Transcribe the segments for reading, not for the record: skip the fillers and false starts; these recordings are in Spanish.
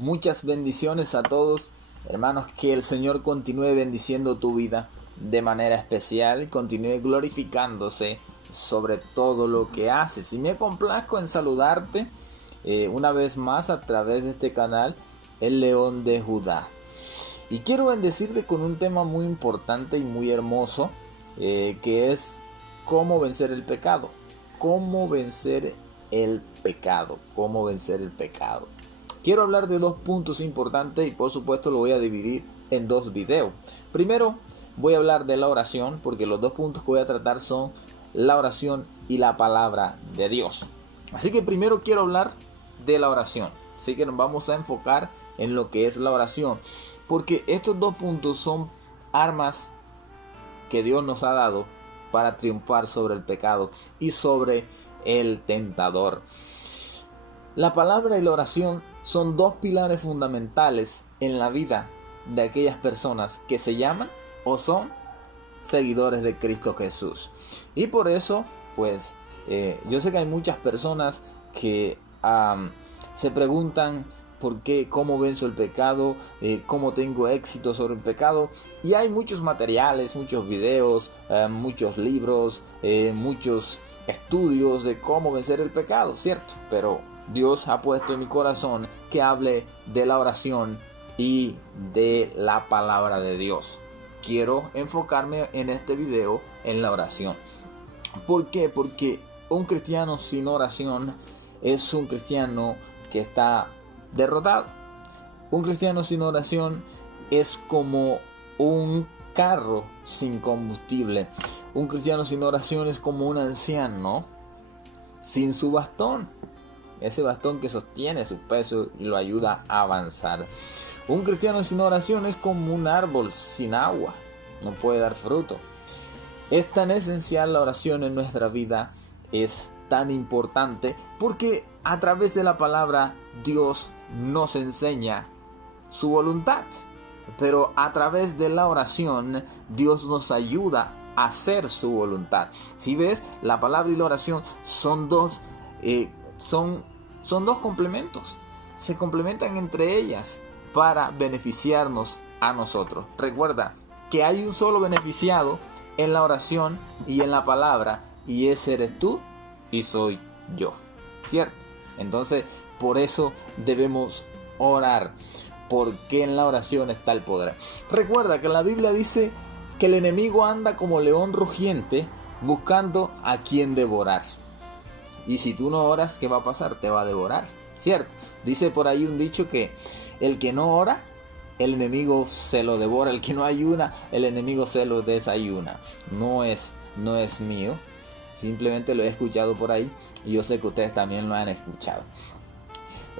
Muchas bendiciones a todos, hermanos, que el Señor continúe bendiciendo tu vida de manera especial y continúe glorificándose sobre todo lo que haces. Y me complazco en saludarte una vez más a través de este canal, El León de Judá. Y quiero bendecirte con un tema muy importante y muy hermoso, que es cómo vencer el pecado. Cómo vencer el pecado. Cómo vencer el pecado. Quiero hablar de dos puntos importantes y por supuesto lo voy a dividir en dos videos. Primero voy a hablar de la oración, porque los dos puntos que voy a tratar son la oración y la palabra de Dios. Así que primero quiero hablar de la oración. Así que nos vamos a enfocar en lo que es la oración, porque estos dos puntos son armas que Dios nos ha dado para triunfar sobre el pecado y sobre el tentador. La palabra y la oración son dos pilares fundamentales en la vida de aquellas personas que se llaman o son seguidores de Cristo Jesús. Y por eso, pues, yo sé que hay muchas personas que se preguntan por qué, cómo venzo el pecado, cómo tengo éxito sobre el pecado. Y hay muchos materiales, muchos videos, muchos libros, muchos estudios de cómo vencer el pecado, ¿cierto? Pero Dios ha puesto en mi corazón que hable de la oración y de la palabra de Dios. Quiero enfocarme en este video en la oración. ¿Por qué? Porque un cristiano sin oración es un cristiano que está derrotado. Un cristiano sin oración es como un carro sin combustible. Un cristiano sin oración es como un anciano sin su bastón. Ese bastón que sostiene su peso y lo ayuda a avanzar. Un cristiano sin oración es como un árbol sin agua. No puede dar fruto. Es tan esencial la oración en nuestra vida. Es tan importante porque a través de la palabra Dios nos enseña su voluntad. Pero a través de la oración Dios nos ayuda a hacer su voluntad. Si ves, la palabra y la oración son dos complementos. Se complementan entre ellas para beneficiarnos a nosotros. Recuerda que hay un solo beneficiado en la oración y en la palabra, y ese eres tú y soy yo, ¿cierto? Entonces, por eso debemos orar, porque en la oración está el poder. Recuerda que la Biblia dice que el enemigo anda como león rugiente buscando a quien devorar. Y si tú no oras, ¿qué va a pasar? Te va a devorar, ¿cierto? Dice por ahí un dicho que el que no ora, el enemigo se lo devora. El que no ayuna, el enemigo se lo desayuna. No es mío. Simplemente lo he escuchado por ahí y yo sé que ustedes también lo han escuchado.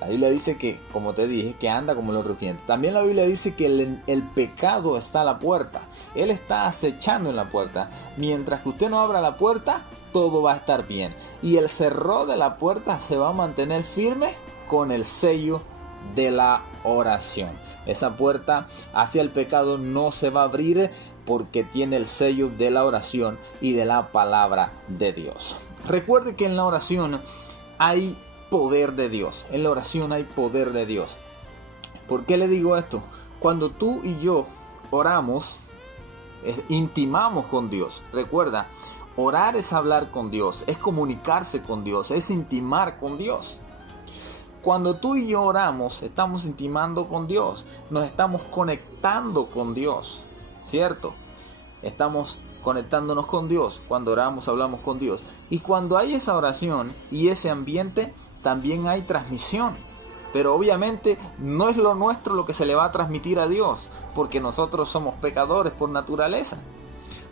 La Biblia dice que, como te dije, que anda como león rugiente. También la Biblia dice que el pecado está a la puerta. Él está acechando en la puerta. Mientras que usted no abra la puerta, todo va a estar bien. Y el cerrojo de la puerta se va a mantener firme con el sello de la oración. Esa puerta hacia el pecado no se va a abrir porque tiene el sello de la oración y de la palabra de Dios. Recuerde que en la oración hay poder de Dios. En la oración hay poder de Dios. ¿Por qué le digo esto? Cuando tú y yo oramos, intimamos con Dios. Recuerda, orar es hablar con Dios, es comunicarse con Dios, es intimar con Dios. Cuando tú y yo oramos, estamos intimando con Dios, nos estamos conectando con Dios, ¿cierto? Estamos conectándonos con Dios. Cuando oramos, hablamos con Dios. Y cuando hay esa oración y ese ambiente, también hay transmisión. Pero obviamente no es lo nuestro lo que se le va a transmitir a Dios, porque nosotros somos pecadores por naturaleza,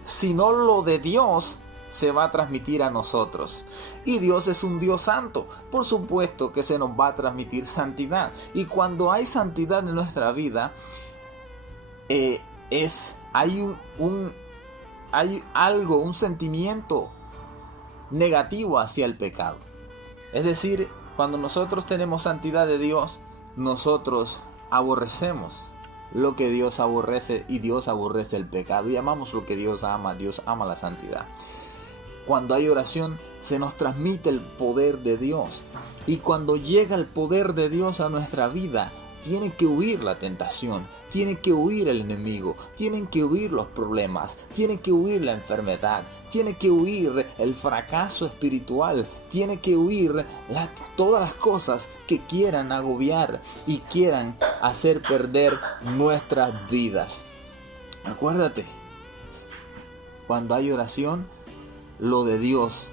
sino lo de Dios se va a transmitir a nosotros. Y Dios es un Dios santo. Por supuesto que se nos va a transmitir santidad. Y cuando hay santidad en nuestra vida, hay un sentimiento negativo hacia el pecado. Es decir, cuando nosotros tenemos santidad de Dios, nosotros aborrecemos lo que Dios aborrece, y Dios aborrece el pecado, y amamos lo que Dios ama la santidad. Cuando hay oración, se nos transmite el poder de Dios, y cuando llega el poder de Dios a nuestra vida, tiene que huir la tentación, tiene que huir el enemigo, tienen que huir los problemas, tiene que huir la enfermedad, tiene que huir el fracaso espiritual, tiene que huir todas las cosas que quieran agobiar y quieran hacer perder nuestras vidas. Acuérdate, cuando hay oración, lo de Dios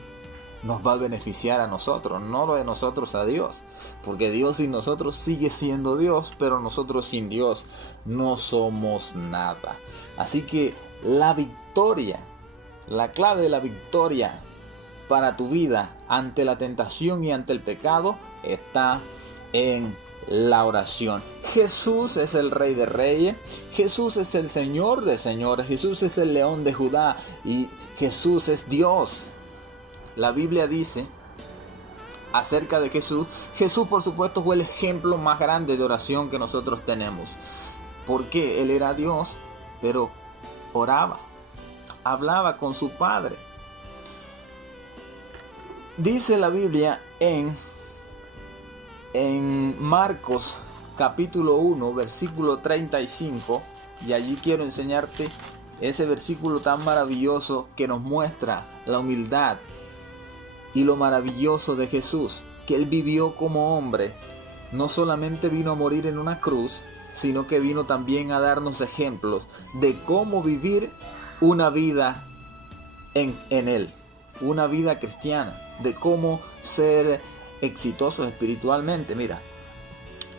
nos va a beneficiar a nosotros, no lo de nosotros a Dios. Porque Dios sin nosotros sigue siendo Dios, pero nosotros sin Dios no somos nada. Así que la victoria, la clave de la victoria para tu vida ante la tentación y ante el pecado está en la oración. Jesús es el Rey de Reyes, Jesús es el Señor de Señores, Jesús es el León de Judá y Jesús es Dios. La Biblia dice acerca de Jesús, Jesús por supuesto fue el ejemplo más grande de oración que nosotros tenemos, porque Él era Dios, pero oraba, hablaba con su Padre. Dice la Biblia en Marcos capítulo 1 versículo 35, y allí quiero enseñarte ese versículo tan maravilloso que nos muestra la humildad y lo maravilloso de Jesús, que Él vivió como hombre. No solamente vino a morir en una cruz, sino que vino también a darnos ejemplos de cómo vivir una vida en Él, una vida cristiana, de cómo ser exitosos espiritualmente. Mira,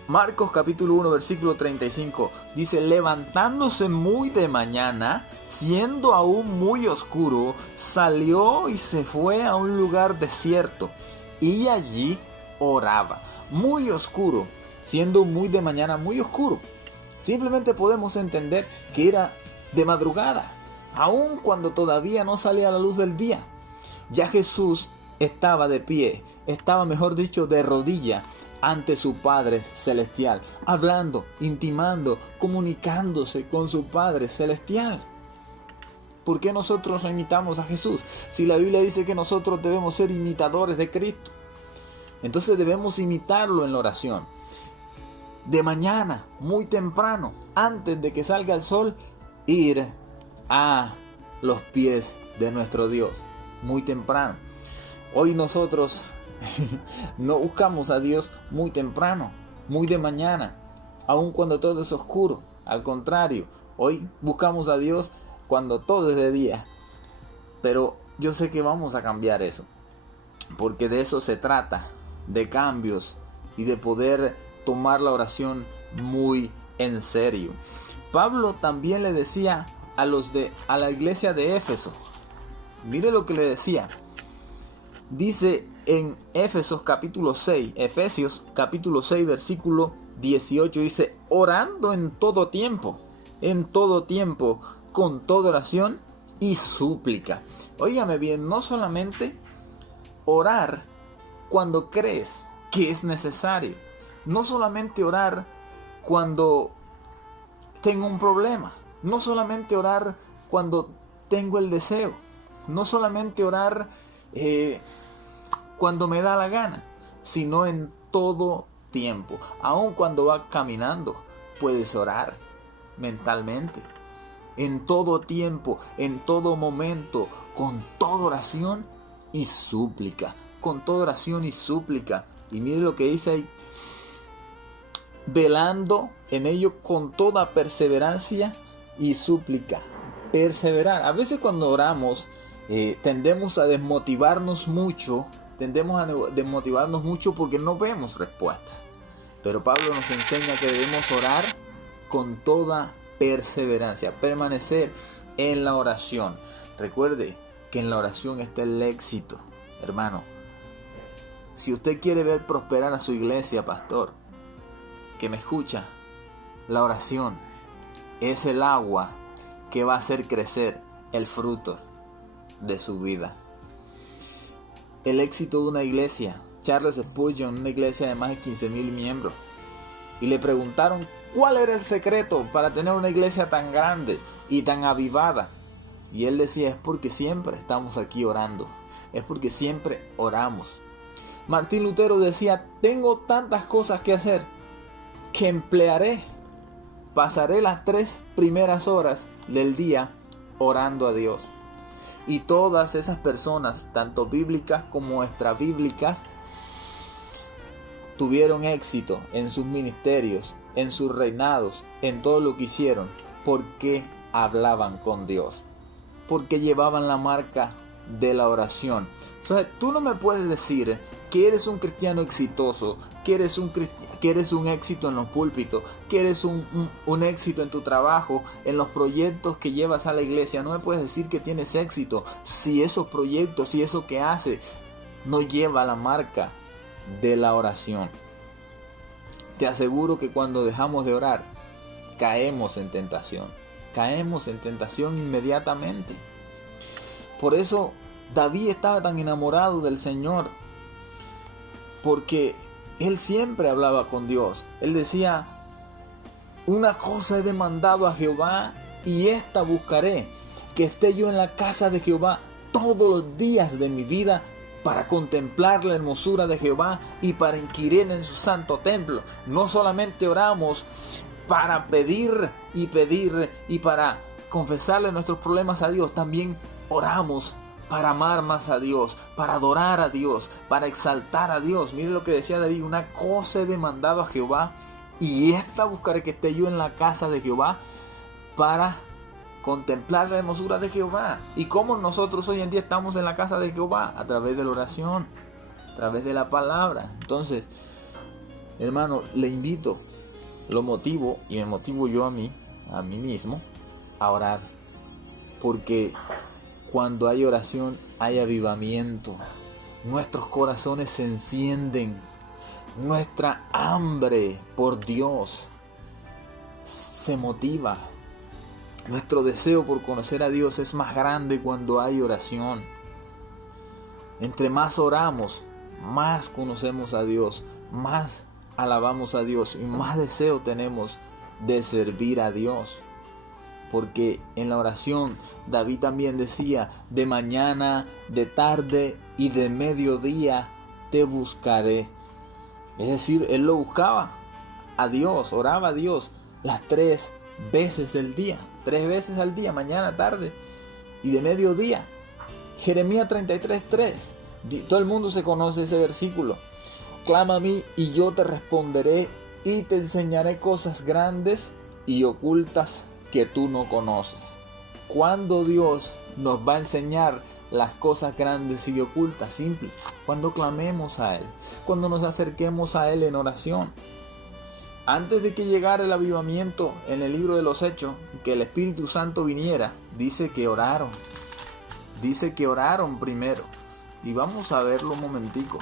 Marcos capítulo 1 versículo 35 dice: levantándose muy de mañana, siendo aún muy oscuro, salió y se fue a un lugar desierto y allí oraba. Muy oscuro, siendo muy de mañana, muy oscuro. Simplemente podemos entender que era de madrugada, aun cuando todavía no salía la luz del día. Ya Jesús estaba de pie, estaba mejor dicho de rodilla ante su Padre Celestial, hablando, intimando, comunicándose con su Padre Celestial. ¿Por qué nosotros imitamos a Jesús? Si la Biblia dice que nosotros debemos ser imitadores de Cristo, entonces debemos imitarlo en la oración. De mañana, muy temprano, antes de que salga el sol, ir a los pies de nuestro Dios, muy temprano. Hoy nosotros no buscamos a Dios muy temprano, muy de mañana, aun cuando todo es oscuro. Al contrario, hoy buscamos a Dios cuando todo es de día. Pero yo sé que vamos a cambiar eso, porque de eso se trata, de cambios y de poder tomar la oración muy en serio. Pablo también le decía a la iglesia de Éfeso, mire lo que le decía. Dice en Efesios capítulo 6 versículo 18, dice: orando en todo tiempo, con toda oración y súplica. Óigame bien, no solamente orar cuando crees que es necesario, no solamente orar cuando tengo un problema, no solamente orar cuando tengo el deseo, no solamente orar cuando me da la gana, sino en todo tiempo. Aun cuando vas caminando, puedes orar mentalmente. En todo tiempo, en todo momento, con toda oración y súplica. Con toda oración y súplica. Y mire lo que dice ahí: velando en ello con toda perseverancia y súplica. Perseverar. A veces cuando oramos tendemos a desmotivarnos mucho. Porque no vemos respuesta. Pero Pablo nos enseña que debemos orar con toda perseverancia, permanecer en la oración. Recuerde que en la oración está el éxito, hermano. Si usted quiere ver prosperar a su iglesia, pastor, que me escucha, la oración es el agua que va a hacer crecer el fruto de su vida. El éxito de una iglesia. Charles Spurgeon, una iglesia de más de 15,000 miembros, y le preguntaron cuál era el secreto para tener una iglesia tan grande y tan avivada, y él decía: es porque siempre estamos aquí orando, es porque siempre oramos. Martín Lutero decía: tengo tantas cosas que hacer, que pasaré las 3 primeras horas del día orando a Dios. Y todas esas personas, tanto bíblicas como extrabíblicas, tuvieron éxito en sus ministerios, en sus reinados, en todo lo que hicieron, porque hablaban con Dios, porque llevaban la marca de la oración. Entonces, tú no me puedes decir que eres un cristiano exitoso, que eres un éxito en los púlpitos, que eres un éxito en tu trabajo, en los proyectos que llevas a la iglesia. No me puedes decir que tienes éxito si esos proyectos, si eso que haces no lleva la marca de la oración. Te aseguro que cuando dejamos de orar, caemos en tentación inmediatamente. Por eso David estaba tan enamorado del Señor, porque él siempre hablaba con Dios. Él decía: una cosa he demandado a Jehová, y esta buscaré, que esté yo en la casa de Jehová todos los días de mi vida, para contemplar la hermosura de Jehová y para inquirir en su santo templo. No solamente oramos para pedir y para confesarle nuestros problemas a Dios, también oramos para amar más a Dios, para adorar a Dios, para exaltar a Dios. Mire lo que decía David: una cosa he demandado a Jehová, y esta buscaré, que esté yo en la casa de Jehová para contemplar la hermosura de Jehová. ¿Y cómo nosotros hoy en día estamos en la casa de Jehová? A través de la oración, a través de la palabra. Entonces, hermano, le invito, lo motivo, y me motivo yo a mí mismo, a orar. Porque cuando hay oración, hay avivamiento. Nuestros corazones se encienden. Nuestra hambre por Dios se motiva. Nuestro deseo por conocer a Dios es más grande cuando hay oración. Entre más oramos, más conocemos a Dios, más alabamos a Dios y más deseo tenemos de servir a Dios. Porque en la oración David también decía: de mañana, de tarde y de mediodía te buscaré. Es decir, él lo buscaba a Dios, oraba a Dios las 3 veces del día. 3 veces al día, mañana, tarde y de mediodía. Jeremías 33:3. Todo el mundo se conoce ese versículo. Clama a mí y yo te responderé y te enseñaré cosas grandes y ocultas que tú no conoces. ¿Cuándo Dios nos va a enseñar las cosas grandes y ocultas? Simple: cuando clamemos a Él, cuando nos acerquemos a Él en oración. Antes de que llegara el avivamiento en el libro de los Hechos, que el Espíritu Santo viniera, dice que oraron. Dice que oraron primero. Y vamos a verlo un momentico.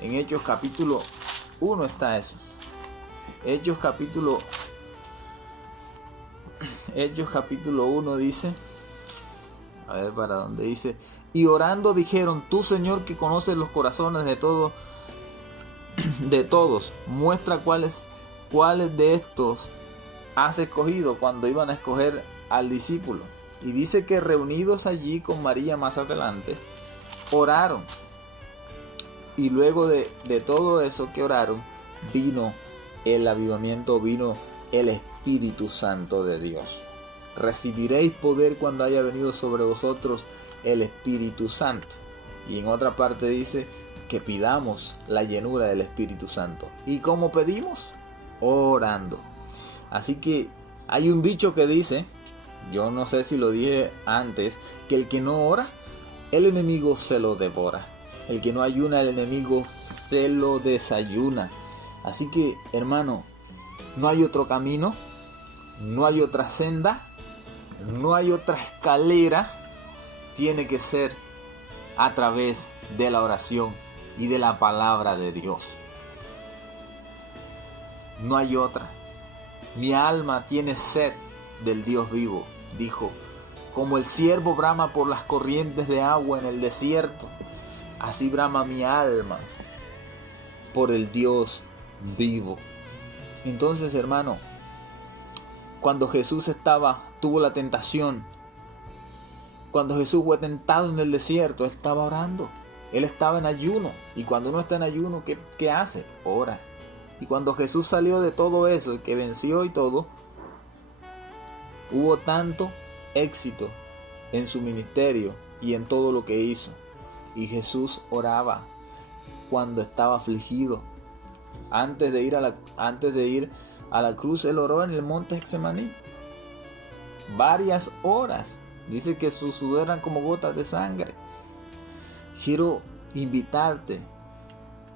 En Hechos capítulo 1 está eso. Hechos capítulo 1 dice, a ver para dónde dice: y orando dijeron: tú, Señor, que conoces los corazones de todos, muestra cuáles de estos has escogido, cuando iban a escoger al discípulo. Y dice que reunidos allí con María más adelante, oraron. Y luego de todo eso que oraron, vino el avivamiento, vino el Espíritu Santo de Dios. Recibiréis poder cuando haya venido sobre vosotros el Espíritu Santo. Y en otra parte dice que pidamos la llenura del Espíritu Santo. ¿Y cómo pedimos? Orando. Así que hay un dicho que dice, yo no sé si lo dije antes, que el que no ora, el enemigo se lo devora. El que no ayuna, el enemigo se lo desayuna. Así que, hermano, no hay otro camino, no hay otra senda, no hay otra escalera. Tiene que ser a través de la oración y de la palabra de Dios. No hay otra. Mi alma tiene sed del Dios vivo, dijo. Como el ciervo brama por las corrientes de agua en el desierto, así brama mi alma por el Dios vivo. Entonces, hermano, cuando Jesús tuvo la tentación, cuando Jesús fue tentado en el desierto, Él estaba orando. Él estaba en ayuno. Y cuando uno está en ayuno, ¿qué hace? Ora. Y cuando Jesús salió de todo eso, que venció y todo, hubo tanto éxito en su ministerio y en todo lo que hizo. Y Jesús oraba cuando estaba afligido. Antes de ir a la cruz, él oró en el monte Getsemaní varias horas. Dice que su sudor eran como gotas de sangre. Quiero invitarte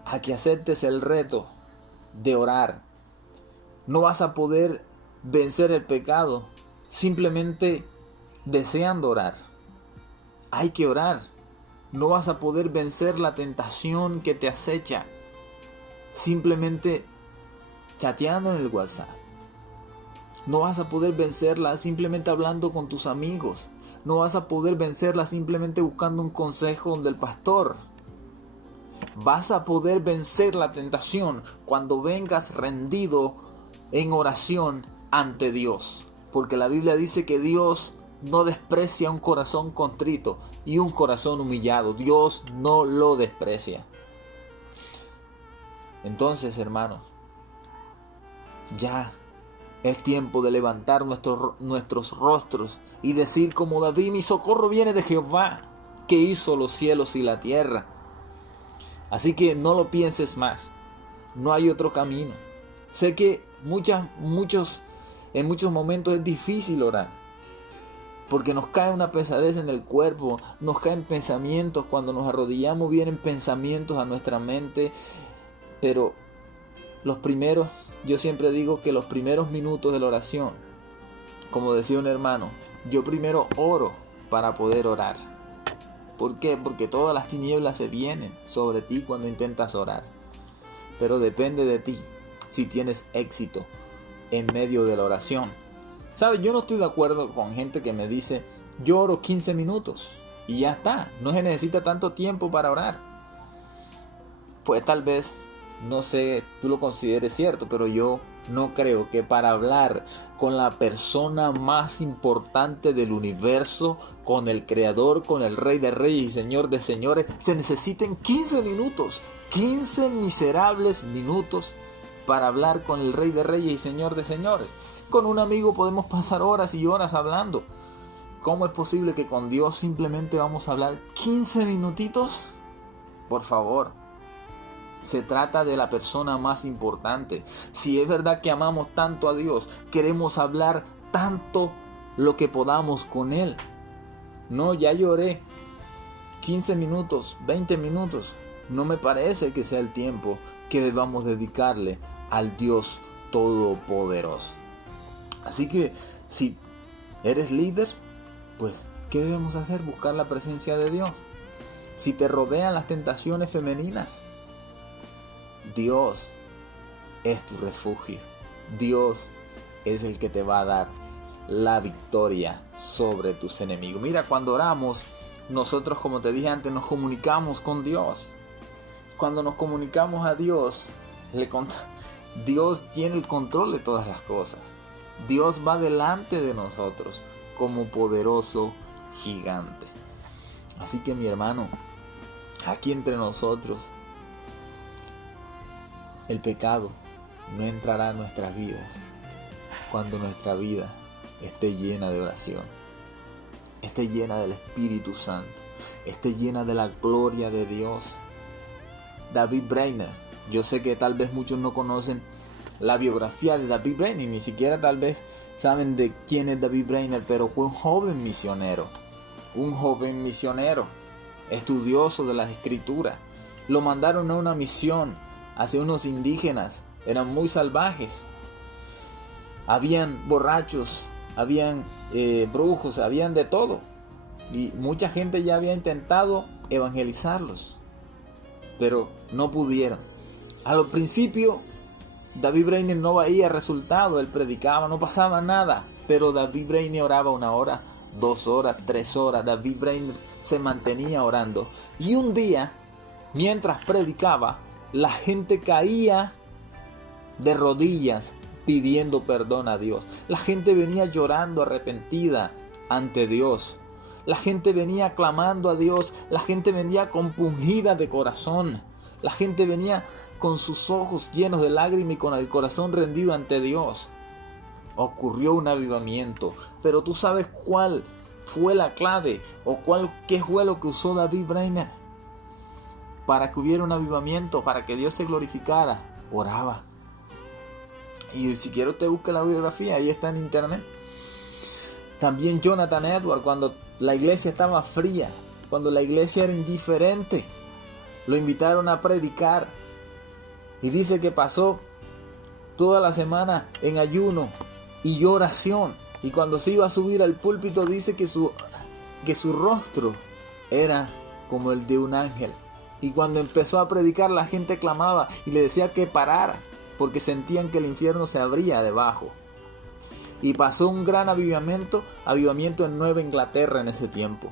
a que aceptes el reto de orar. No vas a poder vencer el pecado simplemente deseando orar. Hay que orar. No vas a poder vencer la tentación que te acecha simplemente chateando en el WhatsApp. No vas a poder vencerla simplemente hablando con tus amigos. No vas a poder vencerla simplemente buscando un consejo del pastor. Vas a poder vencer la tentación cuando vengas rendido en oración ante Dios. Porque la Biblia dice que Dios no desprecia un corazón contrito y un corazón humillado. Dios no lo desprecia. Entonces, hermanos, ya es tiempo de levantar nuestros rostros y decir como David: mi socorro viene de Jehová, que hizo los cielos y la tierra. Así que no lo pienses más. No hay otro camino. Sé que en muchos momentos es difícil orar, porque nos cae una pesadez en el cuerpo, nos caen pensamientos, cuando nos arrodillamos vienen pensamientos a nuestra mente, pero yo siempre digo que los primeros minutos de la oración, como decía un hermano, yo primero oro para poder orar. ¿Por qué? Porque todas las tinieblas se vienen sobre ti cuando intentas orar, pero depende de ti si tienes éxito en medio de la oración. ¿Sabes? Yo no estoy de acuerdo con gente que me dice: yo oro 15 minutos y ya está, no se necesita tanto tiempo para orar. Pues tal vez, no sé, tú lo consideres cierto, pero yo no creo que para hablar con la persona más importante del universo, con el Creador, con el Rey de Reyes y Señor de Señores, se necesiten 15 minutos, 15 miserables minutos para hablar con el Rey de Reyes y Señor de Señores. Con un amigo podemos pasar horas y horas hablando. ¿Cómo es posible que con Dios simplemente vamos a hablar 15 minutitos? Por favor. Se trata de la persona más importante. Si es verdad que amamos tanto a Dios, queremos hablar tanto lo que podamos con Él. No, ya lloré 15 minutos, 20 minutos. No me parece que sea el tiempo que debamos dedicarle al Dios Todopoderoso. Así que si eres líder, pues ¿qué debemos hacer? Buscar la presencia de Dios. Si te rodean las tentaciones femeninas, Dios es tu refugio. Dios es el que te va a dar la victoria sobre tus enemigos. Mira, cuando oramos, nosotros, como te dije antes, nos comunicamos con Dios. Cuando nos comunicamos a Dios, Dios tiene el control de todas las cosas. Dios va delante de nosotros como poderoso gigante. Así que, mi hermano, aquí entre nosotros, el pecado no entrará en nuestras vidas cuando nuestra vida esté llena de oración, esté llena del Espíritu Santo, esté llena de la gloria de Dios. David Brainerd, yo sé que tal vez muchos no conocen la biografía de David Brainerd, ni siquiera tal vez saben de quién es David Brainerd, pero fue un joven misionero, estudioso de las Escrituras. Lo mandaron a una misión hacia unos indígenas, eran muy salvajes. Habían borrachos, habían brujos, habían de todo. Y mucha gente ya había intentado evangelizarlos, pero no pudieron. Al principio, David Brainerd no veía resultado, él predicaba, no pasaba nada. Pero David Brainerd oraba 1 hora, 2 horas, 3 horas. David Brainerd se mantenía orando. Y un día, mientras predicaba, la gente caía de rodillas pidiendo perdón a Dios. La gente venía llorando arrepentida ante Dios. La gente venía clamando a Dios. La gente venía compungida de corazón. La gente venía con sus ojos llenos de lágrimas y con el corazón rendido ante Dios. Ocurrió un avivamiento, pero tú sabes cuál fue la clave o qué fue lo que usó David Brainerd para que hubiera un avivamiento, para que Dios se glorificara. Oraba. Y si quiero te busca la biografía, ahí está en internet. También Jonathan Edwards, cuando la iglesia estaba fría, cuando la iglesia era indiferente, lo invitaron a predicar y dice que pasó toda la semana en ayuno y oración, y cuando se iba a subir al púlpito dice que su rostro era como el de un ángel, y cuando empezó a predicar la gente clamaba y le decía que parara porque sentían que el infierno se abría debajo. Y pasó un gran avivamiento en Nueva Inglaterra en ese tiempo.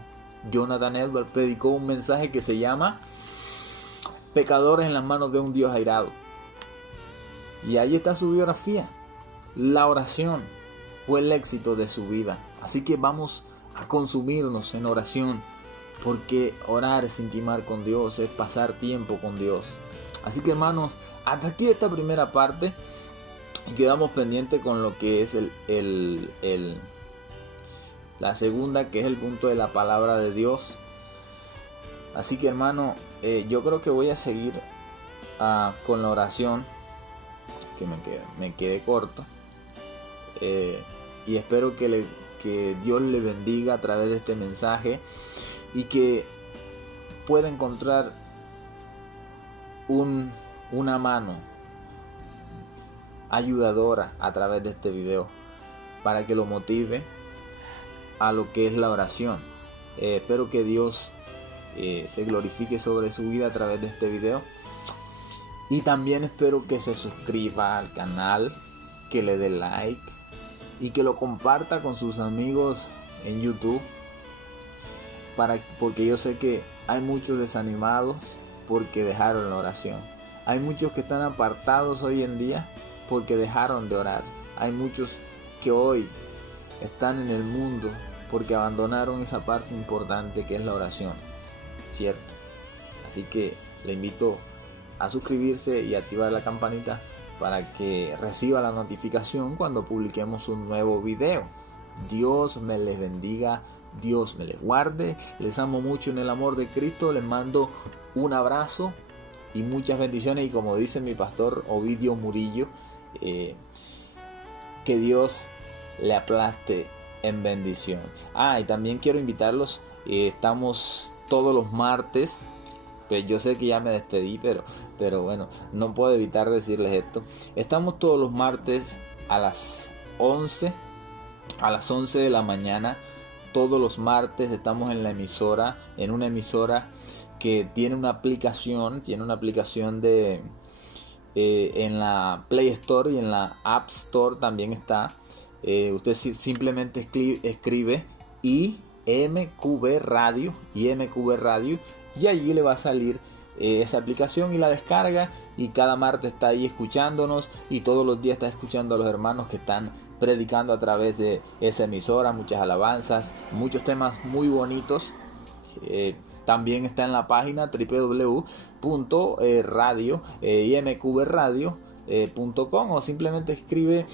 Jonathan Edwards predicó un mensaje que se llama Pecadores en las manos de un Dios airado. Y ahí está su biografía. La oración fue el éxito de su vida. Así que vamos a consumirnos en oración, porque orar es intimar con Dios, es pasar tiempo con Dios. Así que hermanos, hasta aquí esta primera parte. Y quedamos pendientes con lo que es la segunda, que es el punto de la palabra de Dios. Así que hermano, yo creo que voy a seguir con la oración, que me quede corto. Y espero que Dios le bendiga a través de este mensaje y que pueda encontrar una mano ayudadora a través de este video para que lo motive a lo que es la oración. Espero que Dios se glorifique sobre su vida a través de este video, y también espero que se suscriba al canal, que le dé like y que lo comparta con sus amigos en YouTube, porque yo sé que hay muchos desanimados porque dejaron la oración. Hay muchos que están apartados hoy en día porque dejaron de orar. Hay muchos que hoy están en el mundo porque abandonaron esa parte importante que es la oración, ¿cierto? Así que le invito a suscribirse y activar la campanita para que reciba la notificación cuando publiquemos un nuevo video. Dios me les bendiga, Dios me les guarde. Les amo mucho en el amor de Cristo. Les mando un abrazo y muchas bendiciones, y como dice mi pastor Ovidio Murillo, que Dios le aplaste en bendición. Y también quiero invitarlos, estamos todos los martes, pues yo sé que ya me despedí, pero bueno, no puedo evitar decirles esto. Estamos todos los martes a las 11 de la mañana. Todos los martes estamos en una emisora que tiene una aplicación de en la Play Store y en la App Store también está. Usted simplemente escribe IMQB Radio, y allí le va a salir esa aplicación y la descarga, y cada martes está ahí escuchándonos, y todos los días está escuchando a los hermanos que están predicando a través de esa emisora, muchas alabanzas, muchos temas muy bonitos. También está en la página www.imqbradio.com, o simplemente escribe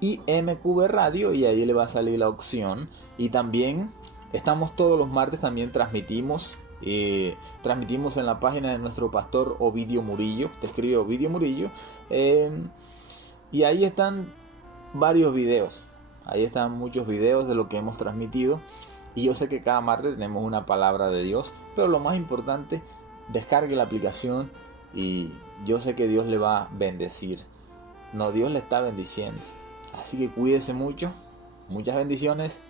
IMQB Radio y ahí le va a salir la opción. Y también estamos todos los martes, también transmitimos en la página de nuestro pastor Ovidio Murillo. Te escribe Ovidio Murillo, y ahí están varios videos. Ahí están muchos videos de lo que hemos transmitido. Y yo sé que cada martes tenemos una palabra de Dios, pero lo más importante, descargue la aplicación y yo sé que Dios le va a bendecir. No, Dios le está bendiciendo. Así que cuídese mucho. Muchas bendiciones.